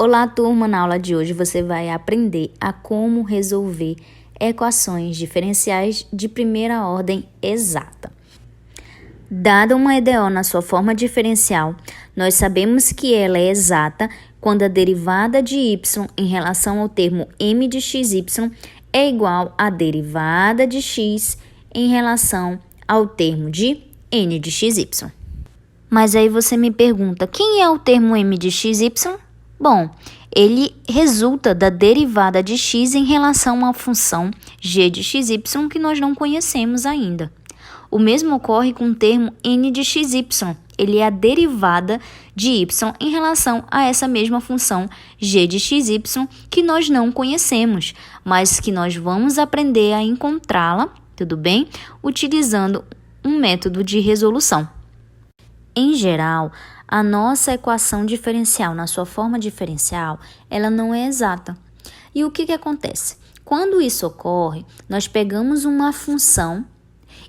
Olá, turma! Na aula de hoje você vai aprender a como resolver equações diferenciais de primeira ordem exata. Dada uma EDO na sua forma diferencial, nós sabemos que ela é exata quando a derivada de y em relação ao termo m de xy é igual à derivada de x em relação ao termo de n de xy. Mas aí você me pergunta, quem é o termo m de xy? Bom, ele resulta da derivada de x em relação à função g de xy que nós não conhecemos ainda. O mesmo ocorre com o termo n de xy. Ele é a derivada de y em relação a essa mesma função g de xy que nós não conhecemos, mas que nós vamos aprender a encontrá-la, tudo bem? Utilizando um método de resolução. Em geral, a nossa equação diferencial, na sua forma diferencial, ela não é exata. E o que acontece? Quando isso ocorre, nós pegamos uma função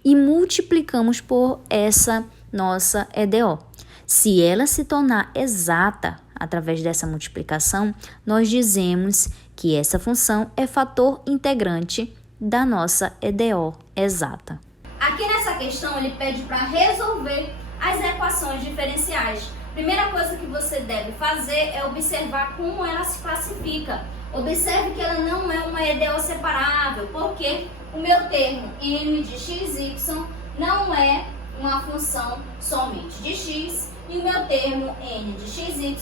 e multiplicamos por essa nossa EDO. Se ela se tornar exata através dessa multiplicação, nós dizemos que essa função é fator integrante da nossa EDO exata. Aqui nessa questão ele pede para resolver as equações diferenciais. Primeira coisa que você deve fazer é observar como ela se classifica. Observe que ela não é uma EDO separável, porque o meu termo m de xy não é uma função somente de x e o meu termo n de xy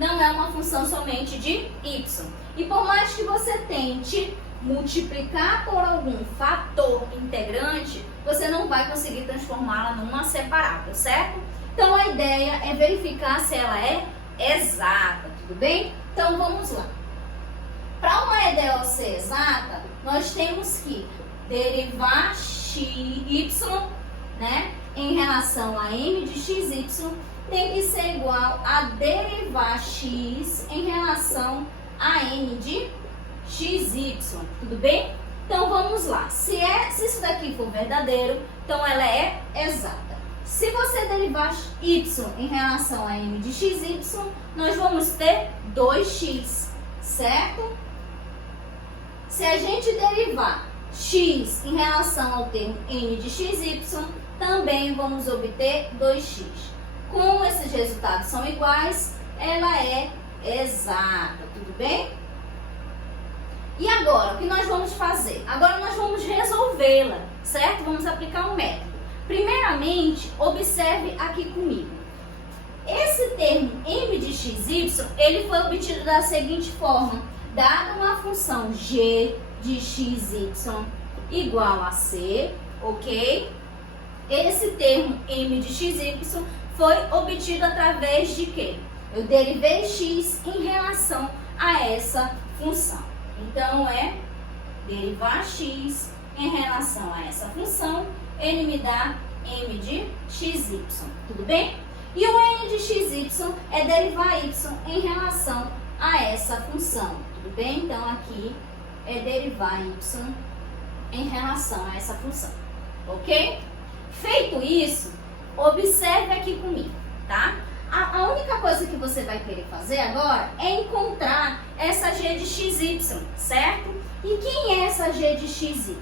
não é uma função somente de y. E por mais que você tente multiplicar por algum fator integrante, você não vai conseguir transformá-la numa separável, certo? Então a ideia é verificar se ela é exata, tudo bem? Então vamos lá. Para uma EDO ser exata, nós temos que derivar y, né, em relação a m de xy tem que ser igual a derivar x em relação a n de xy, tudo bem? Então vamos lá. Se isso daqui for verdadeiro, então ela é exata. Se você derivar y em relação a m de xy, nós vamos ter 2x, certo? Se a gente derivar x em relação ao termo n de xy, também vamos obter 2x. Como esses resultados são iguais, ela é exata, tudo bem? E agora, o que nós vamos fazer? Agora nós vamos resolvê-la, certo? Vamos aplicar um método. Primeiramente, observe aqui comigo. Esse termo m de xy, ele foi obtido da seguinte forma. Dada uma função g de xy igual a c, ok? Esse termo m de xy foi obtido através de quê? Eu derivei x em relação a essa função. Então, é derivar x em relação a essa função, ele me dá m de xy, tudo bem? E o n de xy é derivar y em relação a essa função, tudo bem? Então, aqui é derivar y em relação a essa função, ok? Feito isso, observe aqui comigo, tá? A única coisa que você vai querer fazer agora é encontrar essa g de xy, certo? E quem é essa g de xy?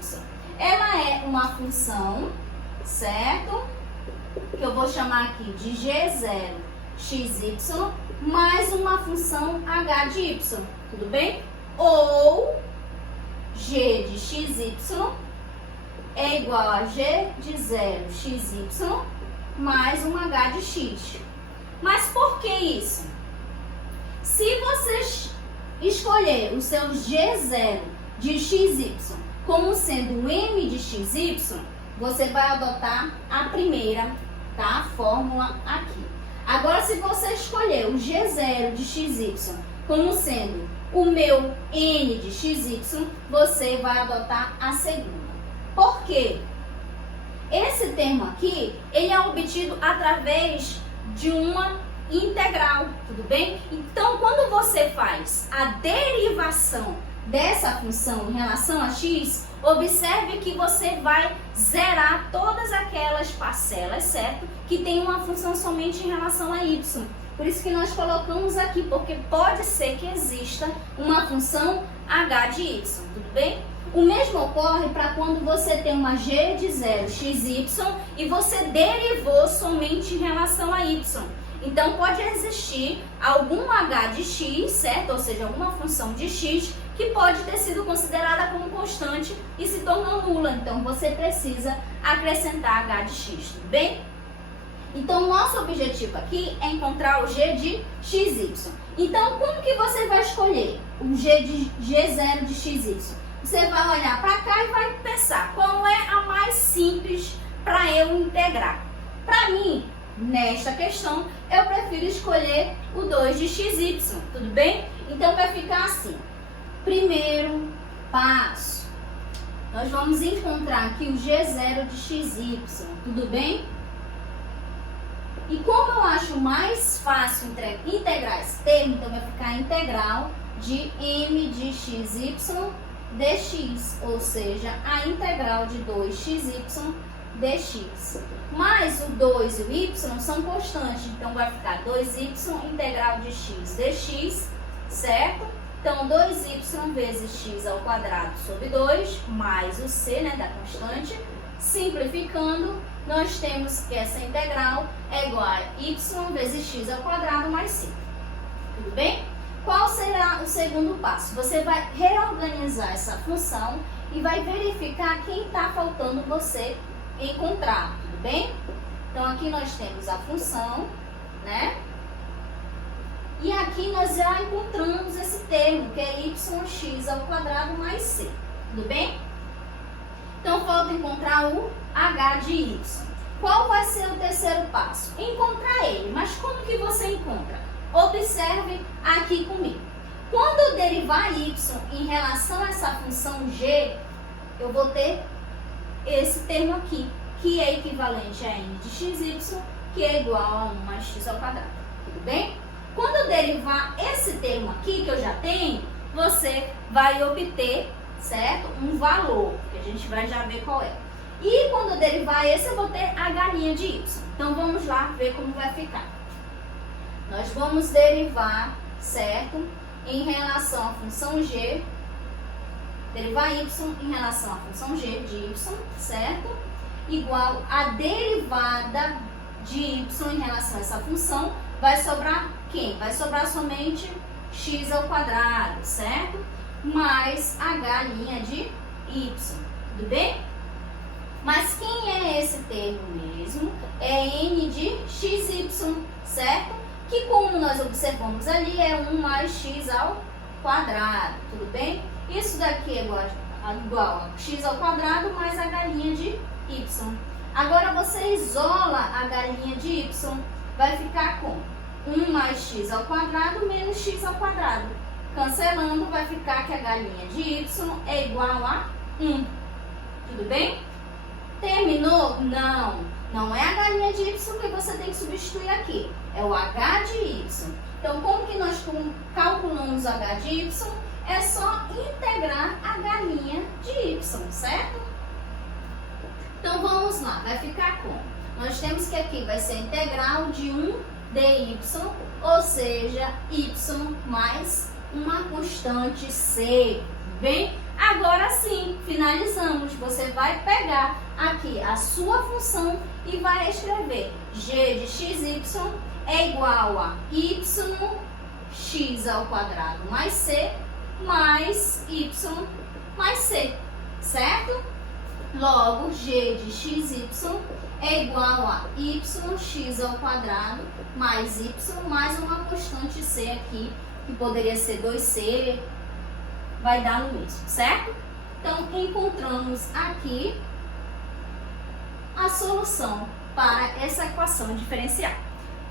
Ela é uma função, certo? Que eu vou chamar aqui de g0 xy mais uma função h de y, tudo bem? Ou g de xy é igual a g de 0 xy mais um h de x. Mas por que isso? Se você escolher o seu g0 de xy como sendo o m de xy, você vai adotar a primeira, tá? A fórmula aqui. Agora, se você escolher o g0 de xy como sendo o meu n de xy, você vai adotar a segunda. Por quê? Esse termo aqui, ele é obtido através de uma integral, tudo bem? Então, quando você faz a derivação dessa função em relação a x, observe que você vai zerar todas aquelas parcelas, certo? Que tem uma função somente em relação a y. Por isso que nós colocamos aqui, porque pode ser que exista uma função h de y, tudo bem? O mesmo ocorre para quando você tem uma g de 0 xy e você derivou somente em relação a y. Então, pode existir algum h de x, certo? Ou seja, alguma função de x que pode ter sido considerada como constante e se tornou nula. Então, você precisa acrescentar h de x, tudo bem? Então, nosso objetivo aqui é encontrar o g de xy. Então, como que você vai escolher o g de g0 de xy? Você vai olhar para cá e vai pensar qual é a mais simples para eu integrar. Para mim, nesta questão, eu prefiro escolher o 2 de xy, tudo bem? Então, vai ficar assim. Primeiro passo, nós vamos encontrar aqui o g0 de xy, tudo bem? E como eu acho mais fácil integrar esse termo, então vai ficar a integral de m de xy dx, ou seja, a integral de 2xy dx. Mas o 2 e o y são constantes, então vai ficar 2y integral de x dx, certo? Então, 2y vezes x ao quadrado sobre 2, mais o c, né, da constante. Simplificando, nós temos que essa integral é igual a y vezes x ao quadrado mais c. Tudo bem? Qual será o segundo passo? Você vai reorganizar essa função e vai verificar quem está faltando você encontrar, tudo bem? Então, aqui nós temos a função, né? E aqui nós já encontramos esse termo, que é yx ao quadrado mais c, tudo bem? Então, falta encontrar o h de y. Qual vai ser o terceiro passo? Encontrar ele. Mas como que você encontra? Observe aqui comigo. Quando eu derivar y em relação a essa função g, eu vou ter esse termo aqui, que é equivalente a n de xy, que é igual a 1 mais x ao quadrado. Tudo bem? Quando eu derivar esse termo aqui, que eu já tenho, você vai obter, certo? Um valor, que a gente vai já ver qual é. E quando eu derivar esse, eu vou ter a galinha de y. Então, vamos lá ver como vai ficar. Nós vamos derivar, certo? Em relação à função g, derivar y em relação à função g de y, certo? Igual a derivada de y em relação a essa função, vai sobrar quem? Vai sobrar somente x ao quadrado, certo? Mais a galinha de y, tudo bem? Mas quem é esse termo mesmo? É n de xy, certo? Que como nós observamos ali, é 1 mais x ao quadrado, tudo bem? Isso daqui é igual a x ao quadrado mais a galinha de y. Agora você isola a galinha de y, vai ficar com 1 mais x ao quadrado menos x ao quadrado. Cancelando, vai ficar que a galinha de y é igual a 1. Tudo bem? Terminou? Não. Não é a galinha de y que você tem que substituir aqui. É o h de y. Então, como que nós calculamos o h de y? É só integrar a galinha de y, certo? Então, vamos lá. Vai ficar como? Nós temos que aqui vai ser a integral de 1 dy, ou seja, y mais uma constante c. Bem? Agora sim, finalizamos. Você vai pegar aqui a sua função e vai escrever g de xy é igual a yx ao quadrado mais c mais y mais c, certo? Logo, g de xy é igual a yx ao quadrado mais y mais uma constante c aqui, que poderia ser 2c, vai dar no mesmo, certo? Então, encontramos aqui a solução para essa equação diferencial.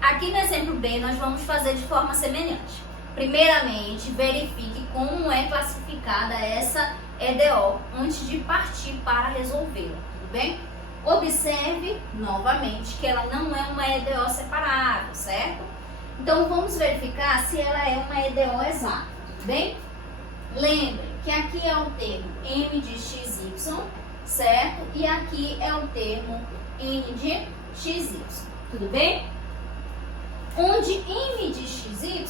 Aqui no exemplo B, nós vamos fazer de forma semelhante. Primeiramente, verifique como é classificada essa EDO antes de partir para resolvê-la, tudo bem? Observe novamente que ela não é uma EDO separada, certo? Então, vamos verificar se ela é uma EDO exata, tudo bem? Lembre que aqui é o termo m de xy, certo? E aqui é o termo n de xy, tudo bem? onde m de xy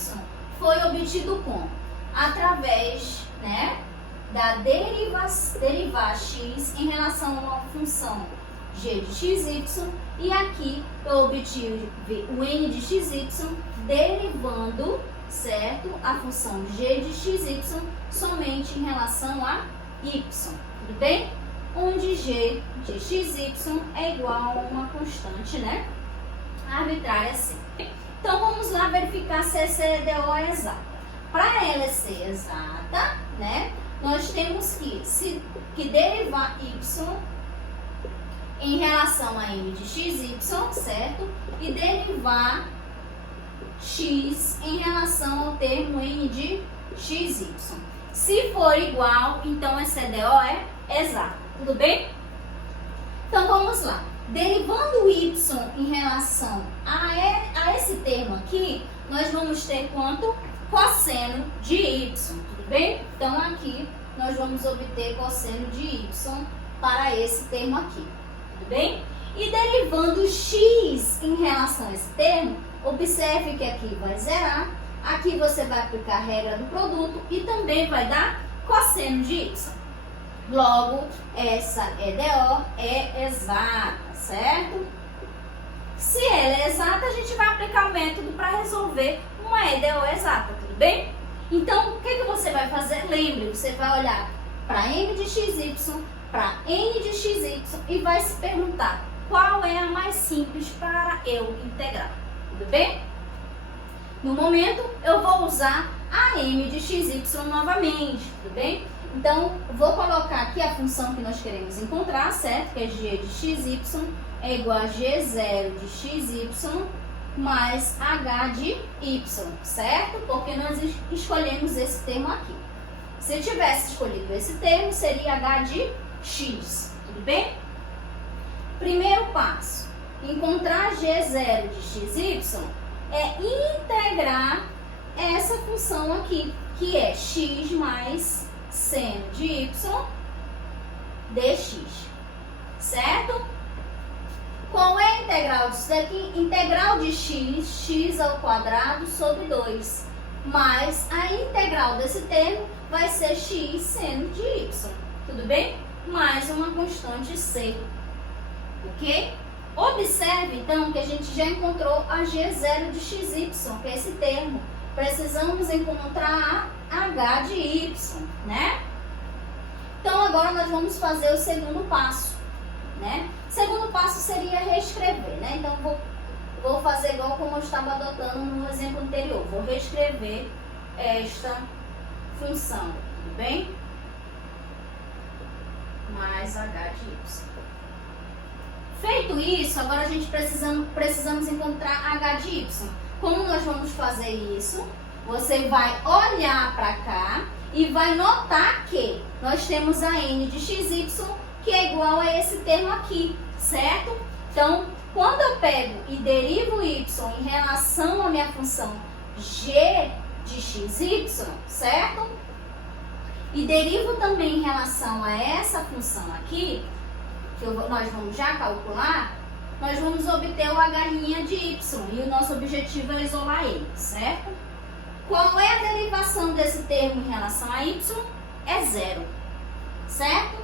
foi obtido como? Através, né, da derivar x em relação a uma função g de xy, e aqui eu obtive o n de xy derivando, certo, a função g de xy somente em relação a y, tudo bem? Onde g de xy é igual a uma constante, né, arbitrária c. Então vamos lá verificar se essa EDO é exata. Para ela ser exata, né, nós temos que derivar y em relação a n de xy, certo? E derivar x em relação ao termo n de xy. Se for igual, então essa EDO é exata, tudo bem? Então vamos lá. Derivando y em relação a esse termo aqui, nós vamos ter quanto? Cosseno de y, tudo bem? Então aqui nós vamos obter cosseno de y para esse termo aqui, tudo bem? E derivando x em relação a esse termo, observe que aqui vai zerar, aqui você vai aplicar a regra do produto e também vai dar cosseno de y. Logo, essa EDO é exata, certo? Se ela é exata, a gente vai aplicar o método para resolver uma EDO exata, tudo bem? Então, o que você vai fazer? Lembre, você vai olhar para m de xy, para n de xy e vai se perguntar qual é a mais simples para eu integrar, tudo bem? No momento, eu vou usar a m de xy novamente, tudo bem? Então, vou colocar aqui a função que nós queremos encontrar, certo? Que é g de xy é igual a g0 de xy mais h de y, certo? Porque nós escolhemos esse termo aqui. Se eu tivesse escolhido esse termo, seria h de x, tudo bem? Primeiro passo, encontrar g0 de xy é integrar essa função aqui, que é x mais seno de y dx, certo? Qual é a integral disso daqui? Integral de x ao quadrado sobre 2, mais a integral desse termo vai ser x seno de y, tudo bem? Mais uma constante c, ok? Observe, então, que a gente já encontrou a g0 de xy, que é esse termo. Precisamos encontrar a h de y, né? Então, agora nós vamos fazer o segundo passo, né? O segundo passo seria reescrever, né? Então, vou fazer igual como eu estava adotando no exemplo anterior. Vou reescrever esta função, tudo bem? Mais h de y. Feito isso, agora a gente precisamos encontrar h de y. Como nós vamos fazer isso? Você vai olhar para cá e vai notar que nós temos a n de xy, que é igual a esse termo aqui, certo? Então, quando eu pego e derivo y em relação à minha função g de xy, certo? E derivo também em relação a essa função aqui, que nós vamos já calcular, nós vamos obter o h' de y e o nosso objetivo é isolar ele, certo? Qual é a derivação desse termo em relação a y? É zero, certo?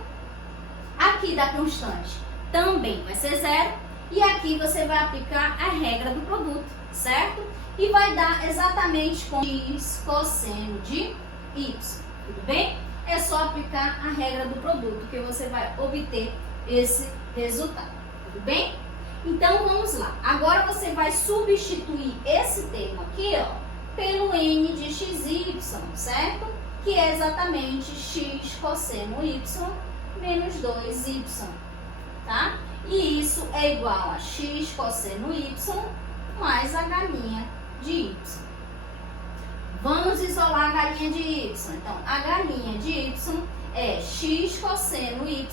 Aqui da constante também vai ser zero e aqui você vai aplicar a regra do produto, certo? E vai dar exatamente com x cosseno de y, tudo bem? É só aplicar a regra do produto que você vai obter esse resultado, tudo bem? Então vamos lá, agora você vai substituir esse termo aqui, ó, pelo n de xy, certo? Que é exatamente x cosseno y menos 2y, tá? E isso é igual a x cosseno y mais h' de y. Vamos isolar a h' de y. Então, h' de y é x cosseno y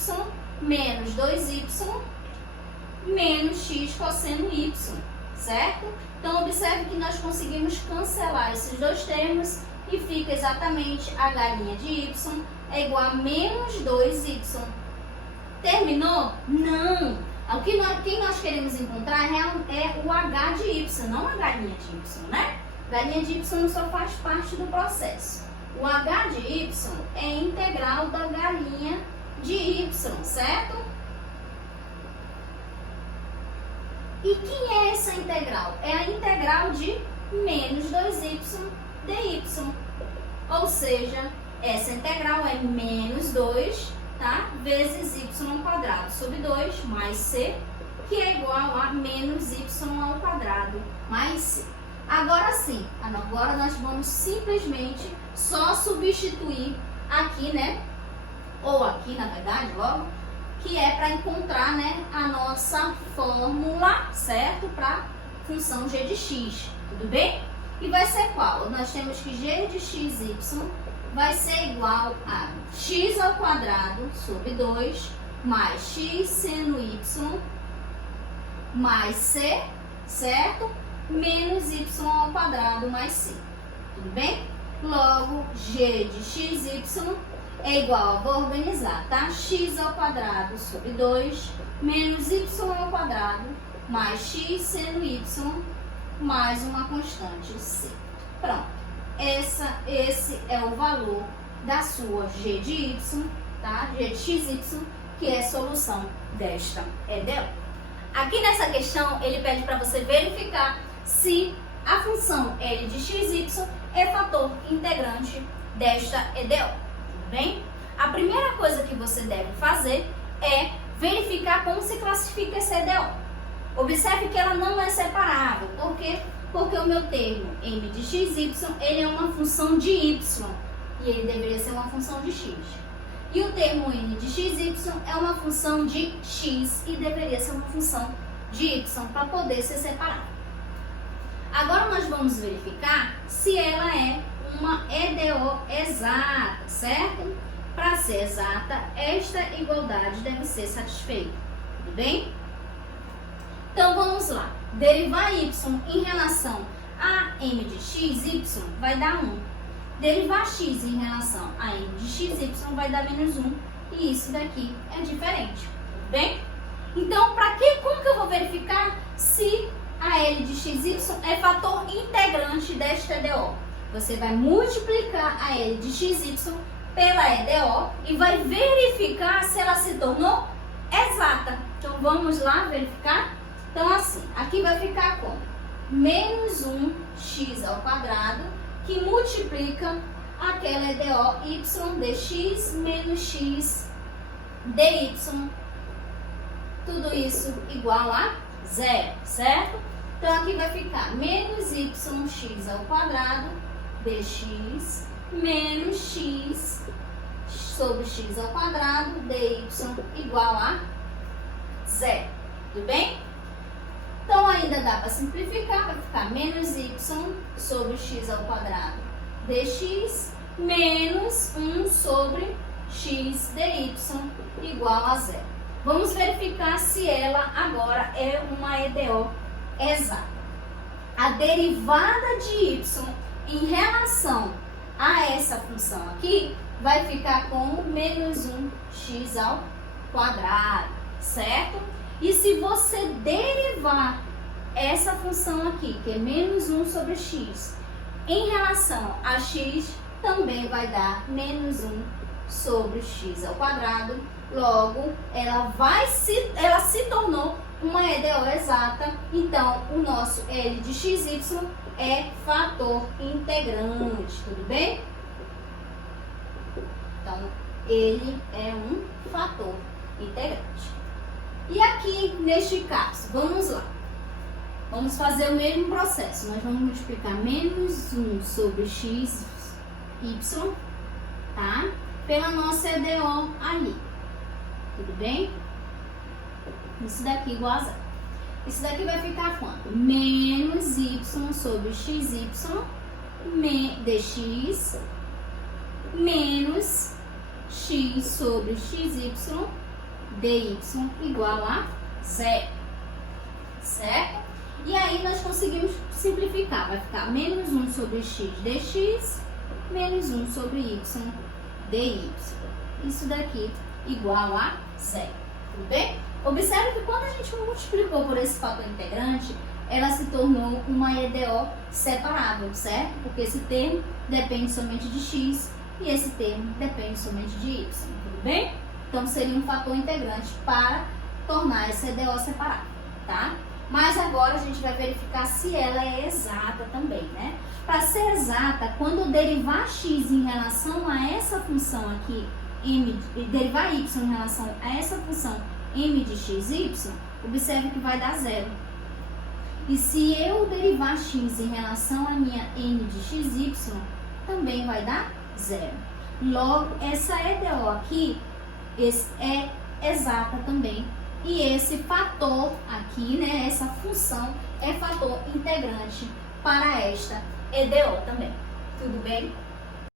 menos 2y menos x cosseno y, certo? Então, observe que nós conseguimos cancelar esses dois termos e fica exatamente h' de y é igual a menos 2y. Terminou? Não! Quem nós queremos encontrar é o h de y, não a galinha de y, né? Galinha de y só faz parte do processo. O h de y é a integral da galinha de y, certo? E que é essa integral? É a integral de menos 2y dy. Ou seja, essa integral é menos 2, tá? Vezes y quadrado sobre 2 mais c, que é igual a menos y ao quadrado mais c. Agora sim, agora nós vamos simplesmente só substituir aqui, né? Ou aqui, na verdade, logo, que é para encontrar, né, a nossa fórmula, certo? Para função g de x, tudo bem? E vai ser qual? Nós temos que g de xy vai ser igual a x ao quadrado sobre 2 mais x seno y mais c, certo? Menos y ao quadrado mais c, tudo bem? Logo, g de xy é igual, vou organizar, tá? X ao quadrado sobre 2 menos y ao quadrado mais x seno y mais uma constante c. Pronto. Esse é o valor da sua g de y, tá? G de xy, que é a solução desta EDO. Aqui nessa questão, ele pede para você verificar se a função L de xy é fator integrante desta EDO. Bem, a primeira coisa que você deve fazer é verificar como se classifica essa EDO. Observe que ela não é separável. Por quê? Porque o meu termo m de xy, ele é uma função de y e ele deveria ser uma função de x. E o termo n de xy é uma função de x e deveria ser uma função de y para poder ser separado. Agora nós vamos verificar se ela é uma EDO exata, certo? Para ser exata, esta igualdade deve ser satisfeita, tudo bem? Então vamos lá. Derivar y em relação a m de xy vai dar 1. Derivar x em relação a m de xy vai dar menos 1. E isso daqui é diferente, tudo bem? Então, como que eu vou verificar se a L de xy é fator integrante desta EDO? Você vai multiplicar a L de xy pela EDO e vai verificar se ela se tornou exata. Então, vamos lá verificar? Então, assim, aqui vai ficar como? Menos 1x ao quadrado, que multiplica aquela EDO y dx menos x dy. Tudo isso igual a 0, certo? Então, aqui vai ficar menos yx ao quadrado dx menos x sobre x ao quadrado dy igual a 0. Tudo bem? Então, ainda dá para simplificar, vai ficar menos y sobre x ao quadrado dx menos 1 sobre x dy igual a 0. Vamos verificar se ela agora é uma EDO exata. A derivada de y em relação a essa função aqui vai ficar como menos 1x ao quadrado, certo? E se você derivar essa função aqui, que é menos 1 sobre x, em relação a x, também vai dar menos 1 sobre x ao quadrado. Logo, ela se tornou uma EDO exata. Então, o nosso L de xy é fator integrante, tudo bem? Então, ele é um fator integrante. E aqui, neste caso, vamos lá. Vamos fazer o mesmo processo. Nós vamos multiplicar menos 1 sobre x, y, tá? Pela nossa EDO ali. Tudo bem? Isso daqui igual a 0. Isso daqui vai ficar quanto? Menos y sobre xy dx menos x sobre xy dy igual a 0, certo? E aí nós conseguimos simplificar, vai ficar menos 1 sobre x dx menos 1 sobre y dy. Isso daqui igual a 0, tudo bem? Observe que quando a gente multiplicou por esse fator integrante, ela se tornou uma EDO separável, certo? Porque esse termo depende somente de x e esse termo depende somente de y, tudo bem? Então seria um fator integrante para tornar essa EDO separável, tá? Mas agora a gente vai verificar se ela é exata também, né? Para ser exata, quando eu derivar x em relação a essa função aqui, derivar y em relação a essa função m de xy, observe que vai dar zero. E se eu derivar x em relação a minha n de xy, também vai dar zero. Logo, essa EDO aqui é exata também. E esse fator aqui, né, essa função é fator integrante para esta EDO também. Tudo bem?